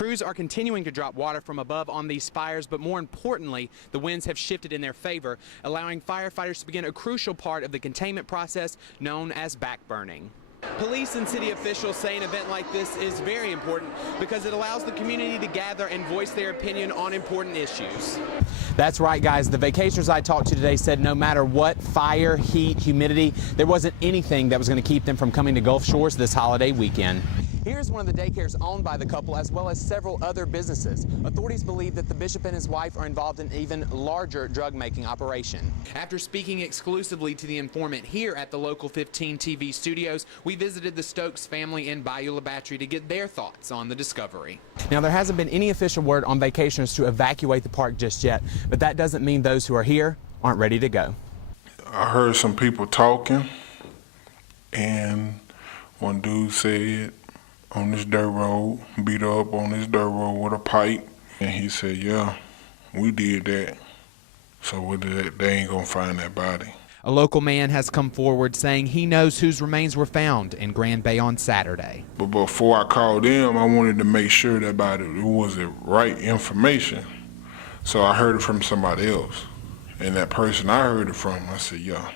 Crews are continuing to drop water from above on these fires, but more importantly, the winds have shifted in their favor, allowing firefighters to begin a crucial part of the containment process known as backburning. Police and city officials say an event like this is very important because it allows the community to gather and voice their opinion on important issues. That's right, guys. The vacationers I talked to today said no matter what, fire, heat, humidity, there wasn't anything that was going to keep them from coming to Gulf Shores this holiday weekend. Here's one of the daycares owned by the couple, as well as several other businesses. Authorities believe that the bishop and his wife are involved in an even larger drug-making operation. After speaking exclusively to the informant here at the Local 15 TV studios, we visited the Stokes family in Bayou La Battery to get their thoughts on the discovery. Now, there hasn't been any official word on vacationers to evacuate the park just yet, but that doesn't mean those who are here aren't ready to go. I heard some people talking, and one dude said, on this dirt road, beat her up on this dirt road with a pipe. And he said, yeah, we did that. So they ain't gonna find that body. A local man has come forward saying he knows whose remains were found in Grand Bay on Saturday. But before I called them, I wanted to make sure that it was the right information. So I heard it from somebody else. And that person I heard it from, I said, yeah,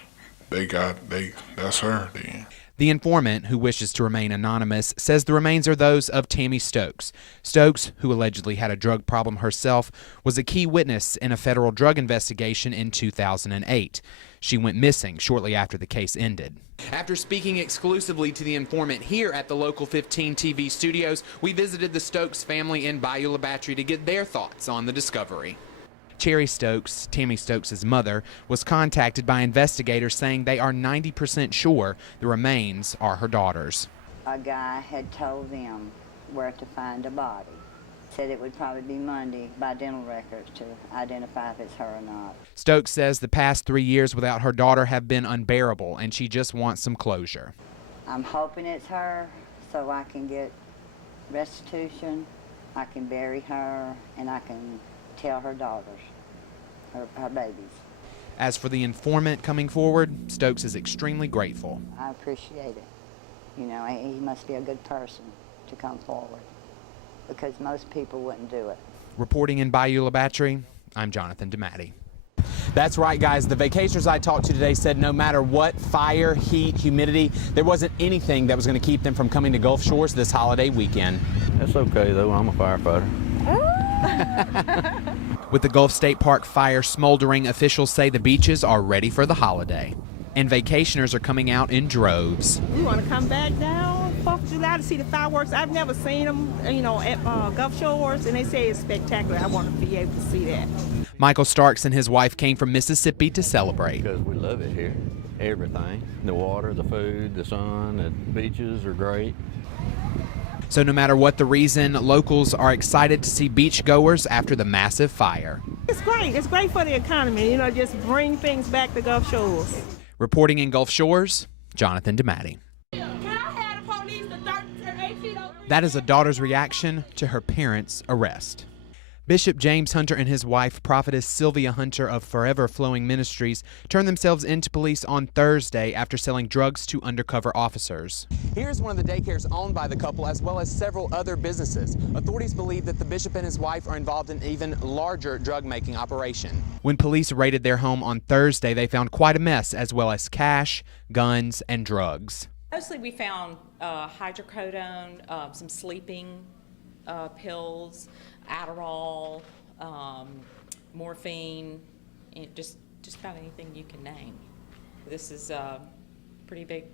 that's her then. The informant, who wishes to remain anonymous, says the remains are those of Tammy Stokes. Stokes, who allegedly had a drug problem herself, was a key witness in a federal drug investigation in 2008. She went missing shortly after the case ended. After speaking exclusively to the informant here at the Local 15 TV studios, we visited the Stokes family in Bayou La Battery to get their thoughts on the discovery. Cherry Stokes, Tammy Stokes' mother, was contacted by investigators saying they are 90% sure the remains are her daughter's. A guy had told them where to find a body. Said it would probably be Monday by dental records to identify if it's her or not. Stokes says the past 3 years without her daughter have been unbearable, and she just wants some closure. I'm hoping it's her so I can get restitution, I can bury her, and I can tell her daughters, her babies. As for the informant coming forward, Stokes is extremely grateful. I appreciate it. You know, he must be a good person to come forward because most people wouldn't do it. Reporting in Bayou La Battery, I'm Johnathan DeMattei. That's right, guys. The vacationers I talked to today said no matter what, fire, heat, humidity, there wasn't anything that was going to keep them from coming to Gulf Shores this holiday weekend. That's okay, though. I'm a firefighter. With the Gulf State Park fire smoldering, officials say the beaches are ready for the holiday. And vacationers are coming out in droves. We want to come back down 4th of July to see the fireworks. I've never seen them, you know, at Gulf Shores, and they say it's spectacular. I want to be able to see that. Michael Starks and his wife came from Mississippi to celebrate. Because we love it here. Everything. The water, the food, the sun, the beaches are great. So no matter what the reason, locals are excited to see beachgoers after the massive fire. It's great. It's great for the economy, you know, just bring things back to Gulf Shores. Reporting in Gulf Shores, Johnathan DeMattei. That is a daughter's reaction to her parents' arrest. Bishop James Hunter and his wife, prophetess Sylvia Hunter of Forever Flowing Ministries, turned themselves into police on Thursday after selling drugs to undercover officers. Here's one of the daycares owned by the couple, as well as several other businesses. Authorities believe that the bishop and his wife are involved in an even larger drug-making operation. When police raided their home on Thursday, they found quite a mess, as well as cash, guns, and drugs. Mostly we found hydrocodone, some sleeping pills, Adderall, morphine, and just about anything you can name. This is a pretty big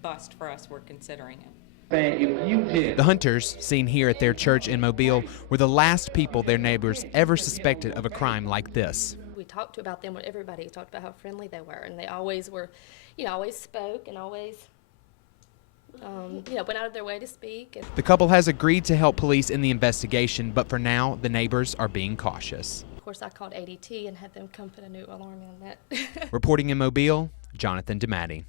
bust for us. We're considering it. The Hunters, seen here at their church in Mobile, were the last people their neighbors ever suspected of a crime like this. We talked about them with everybody. We talked about how friendly they were, and they always were, you know, always spoke and always went out of their way to speak. The couple has agreed to help police in the investigation, but for now, the neighbors are being cautious. Of course, I called ADT and had them come put a new alarm on that. Reporting in Mobile, Johnathan DeMattei.